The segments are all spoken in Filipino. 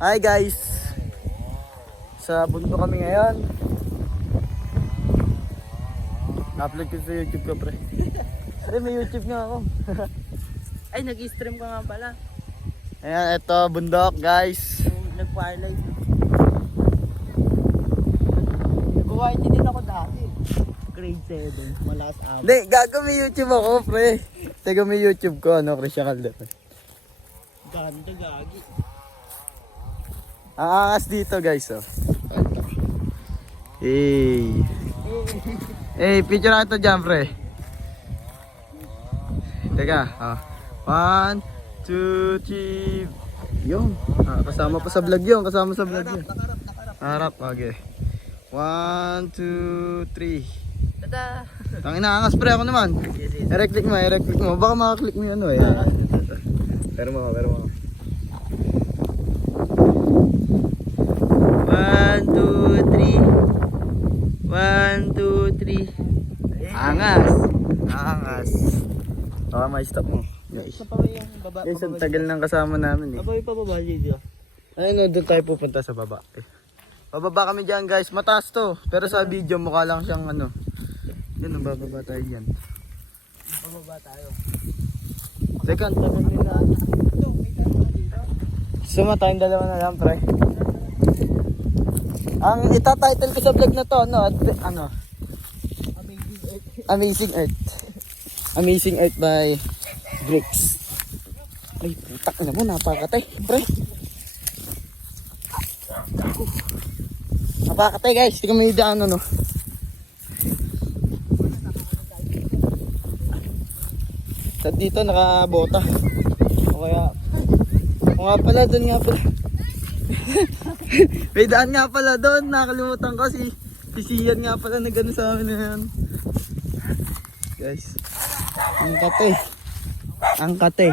Hi guys! Sa bundok kami ngayon. Na-upload ko sa YouTube ko, pre. Pre, may YouTube nga ako. Ay, nag-stream ka nga pala. Ayan, ito bundok guys. Nag-firelight. Nag-white din ako dati. Grade 7, malakas ako. Hindi, gago may YouTube ako, pre. Teka, may YouTube ko, ano, Christian Calder. Ganda, gagi. Ang angas dito guys, oh. Hey. Hey, picture natin ito dyan, pre. Teka, 1, 2, 3. Yung, kasama pa sa vlog yun, kasama sa vlog yun. Harap, okay. 1, 2, 3. Tada! Tangina, angas pre, ako naman. I-click mo, baka makaklik mo yung ano eh. Pero mo. 1, 2, 3. 1, 2, 3. Angas! Angas. Baka may stop mo. Guys, Sa pa yung baba? guys, ang tagal ng kasama namin eh. Abay pa baba dito. Ayun, doon tayo pupunta sa baba. Bababa kami dyan guys, mataas to. Pero sa video mukha lang siyang ano. Yan, bababa tayo dyan. Bababa tayo. Second, suma tayong dalawa na lang, pre. Ang itatitle ko sa vlog na to, ano? Amazing Earth. Amazing Earth by Bricks. Ay, putak na mo, napakatay, pre. Napakatay guys, hindi ko may daan ano. Sa dito nakabota. O kaya, o nga pala, doon nga pala. May daan nga pala doon, nakalimutan ko si Sian nga pala na gano'n sa amin na yan. Guys, ang kate. Ang kate.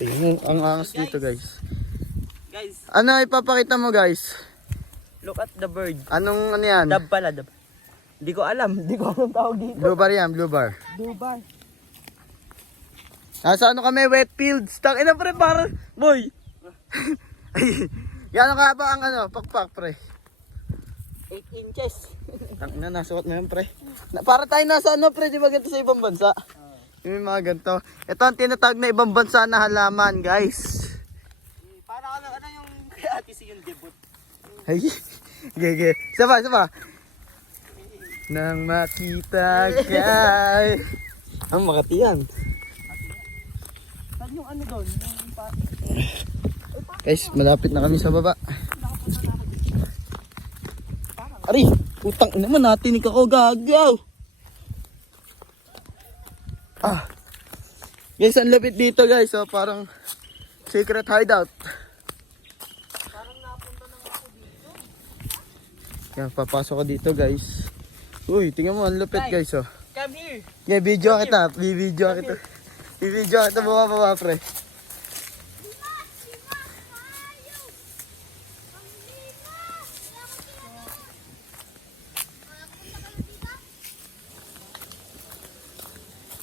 Tingnan, ang angas dito guys. Guys, Ano ipapakita mo guys? look at the bird. Anong ano yan? Dab pala, dab. Hindi ko alam tawag dito. Blue bar yan, blue bar. Dubai. Nasa ano kami, wet fields. Tangina pre, para, boy. Yan ka ba ang ano, pakpak pre? 8 inches. Tangina, nasuot mo yan pre. Para tayo nasa ano pre, di ba ganito sa ibang bansa? Yung mga ganito. Ito ang tinatawag na ibang bansa na halaman guys. Para ano yung kay Ate Si yung debut. Ay, gege. Saba. Nang makita ka. Ang Makati yan. Saan yung ano doon? Yung Guys, malapit na kami sa baba. Ari, utang naman natin ako gagaw. Guys, ang lapit dito guys, oh, parang secret hideout. parang napunta ng ako dito. Kaya papasok ko dito guys. Uy, tingnan mo, ang lapit guys, oh. Come here. Yeah, video kita, Bibidyo kita baba pre.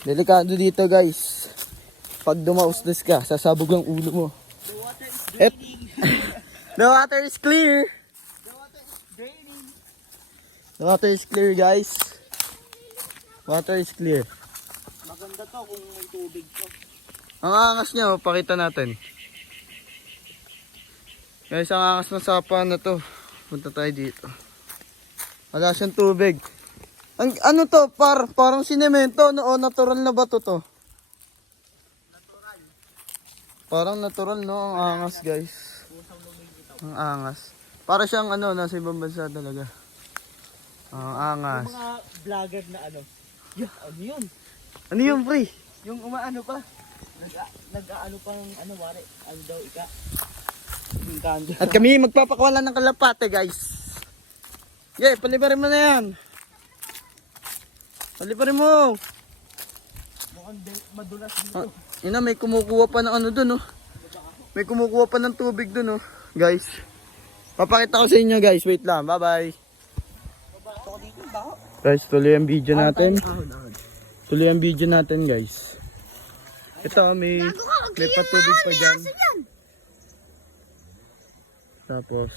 Delikado dito guys. Pag dumausdos ka, sasabog ang ulo mo. The water is draining. The water is clear. The water is draining. The water is clear guys. Water is clear. Maganda to kung may tubig to. Ang angas niya, oh, pakita natin. Guys, ang angas ng sapa na to. Punta tayo dito. Wala siyang tubig. Ano to? Parang sinemento, no? O natural na ba to? Natural. Parang natural, no? Ang angas, guys. Ang angas. Para siyang ano, nasa ibang bansa talaga. Ang angas. Yung mga vlogger na ano. Yeah, ano yun? Ano yun, pre? Yung umaano pa. Nag-aano pang ano wari. Ano daw ika? Yung kando. At kami magpapakawalan ng kalapate, guys. Yeah, palibarin mo na yan. Palibarin mo. Mukhang madulas dito. Ina, may kumukuha pa ng ano dun, oh. May kumukuha pa ng tubig dun, oh. Guys. Papakita ko sa inyo, guys. Wait lang. Bye-bye. Baba ako dito. Guys, tuloy ang video natin. Tuloy ang video natin, guys. Ito, may patubig pa dyan. Tapos,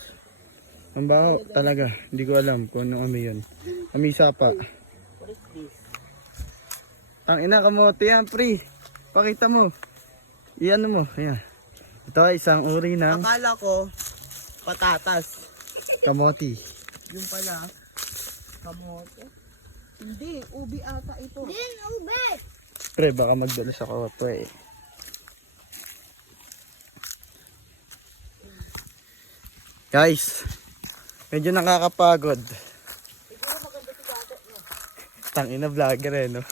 ang baho talaga. Hindi ko alam kung anong amoy yun. Amoy sapa. What is this? Ang ina, kamote yan, pre. Pakita mo. Iyan mo. Ayan. Ito ay isang uri ng Akala ko, patatas. kamote. Yung pala, kamote. Hindi, ubi ata ito. Din, ube! Pre, baka magdala sa kamote eh. Guys, medyo nakakapagod. Tangina vlogger eh, no?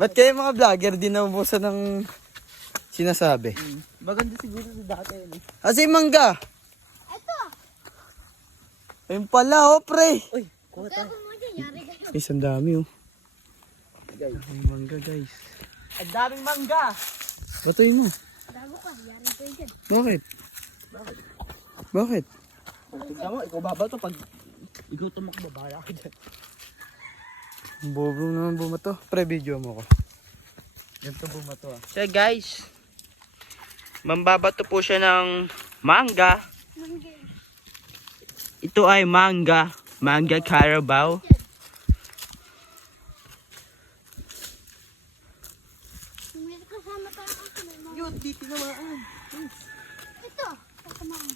Ba't kayo mga vlogger di naubusan ng sinasabi? Maganda siguro sa dati yun eh. Kasi mangga! Ito! Ayun pala, oh, pre! Uy, kuha tayo. Sabi mo dyan, yari kayo. Guys, ang dami, oh. Ang mangga, guys. Ang daming mangga. Batoy mo. Bago ka, yari kayo dyan. Bakit? Bakit? Tignan mo, ikaw babato pag ikaw tumakbo, bahala ka dyan. Ang bobo naman bumato. Pre, video mo ko. Ganito bumato, ah. So guys, mambabato po siya ng mangga. Mangga. Ito ay mangga. Mangga Carabao. May kasama tayo ako. May mga... Yun, di tinamaan. Ito! Kasama ko.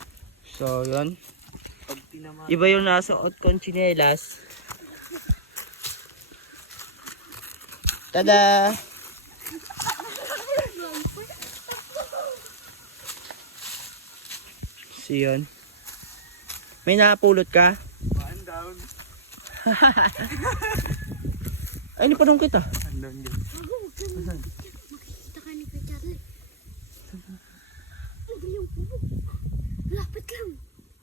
So, yun. Pag tinamaan. Iba yung nasuot kong tsinelas. Tada! So, yun. May napulot ka? One down. Ay, nipanong kita. One down din. Bago, huwag ka na. Makikita ka ni Kuya Charlie. Ano yung puno? Lapit lang.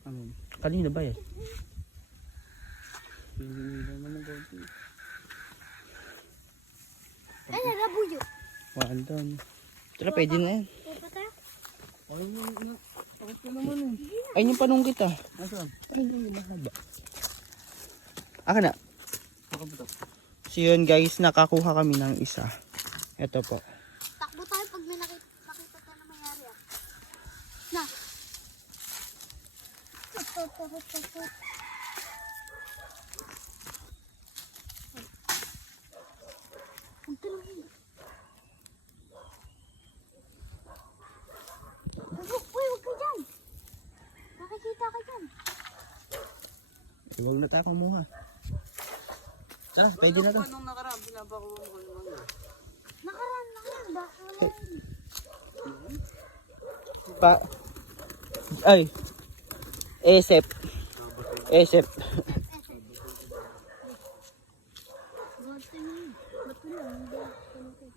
Amin. Kanina ba yan? Hindi naman ng konti. Ay, narabuyo. One down. Tara, pwede na yan. Papa tayo? Ay, yung panong kita. Nasaan? Ay, hindi mahaba. Aka na. Nakabuto. So yun guys, nakakuha kami ng isa. Ito po. Takbo tayo pag may nakita tayo na mayari ah. Na. Ito. Punta lang yun. Uy, huwag ka dyan. Nakikita ka dyan. Huwag na tayo kumuha. Tara, pwede na to. Anong nakaraan? Pinapakuha ko yung mga. Nakaraan. Baka wala yun. Pa. Ay. Esep. Esep. Bato yun. Bato lang. Hindi ako.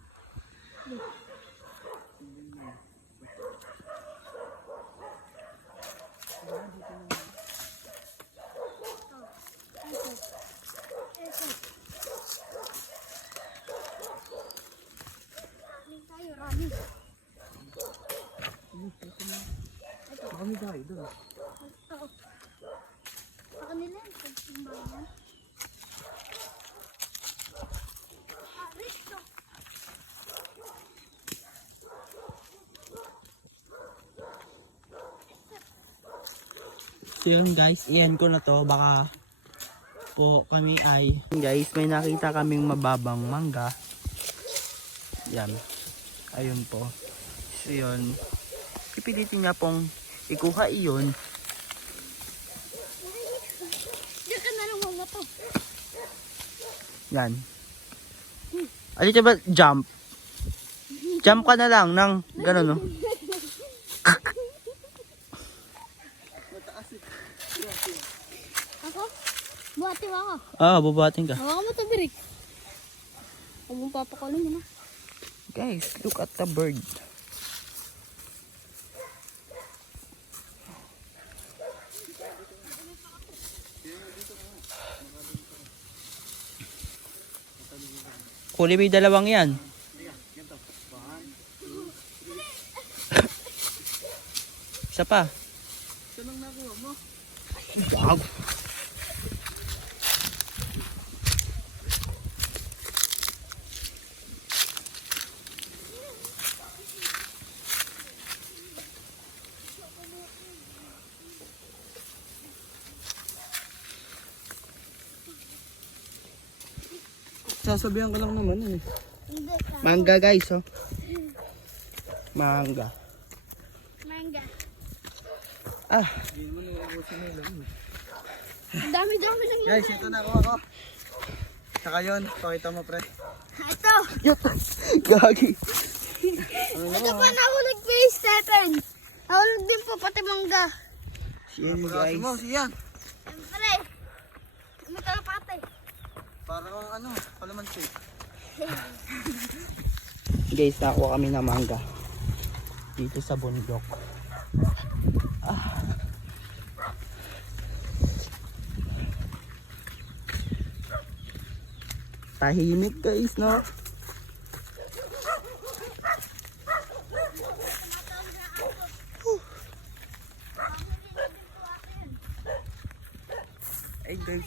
Kami tayo doon. Sa kanila yung pagsimbahan. Rito. So yun guys, iyan ko na to. Baka po kami ay... Guys, may nakita kaming mababang mangga. Yan. Ayun po. So yun. Pipilitin niya pong ikuha iyon. Diyan ka na lang mga to. Yan. Alita ba jump? Jump ka na lang ng gano'n, no? Ako? Buhati mo ako. Ah, bubuhatin ka. Hawakan mo ito, Birik. Huwag mong papakulong yun, ha? Guys, look at the bird. Kuli may dalawang yan. Isa pa. Pinagsasabihan ka lang naman eh. Hindi. Mangga guys, oh. Mangga. Mangga. Ah, Ang dami-dami ng Guys, ito na ako. Saka yun, pakita mo pre. Ito. gagi. Ito pa nahulog pa yung Stephen. Nahulog din po pati mangga. Yun Pagkasi guys. mo, siyan. Siyempre. May kalapate. Parang ano, kalamansi. Guys, nakuha kami ng mangga. Dito sa bundok. Tahimik guys, no? Ay guys,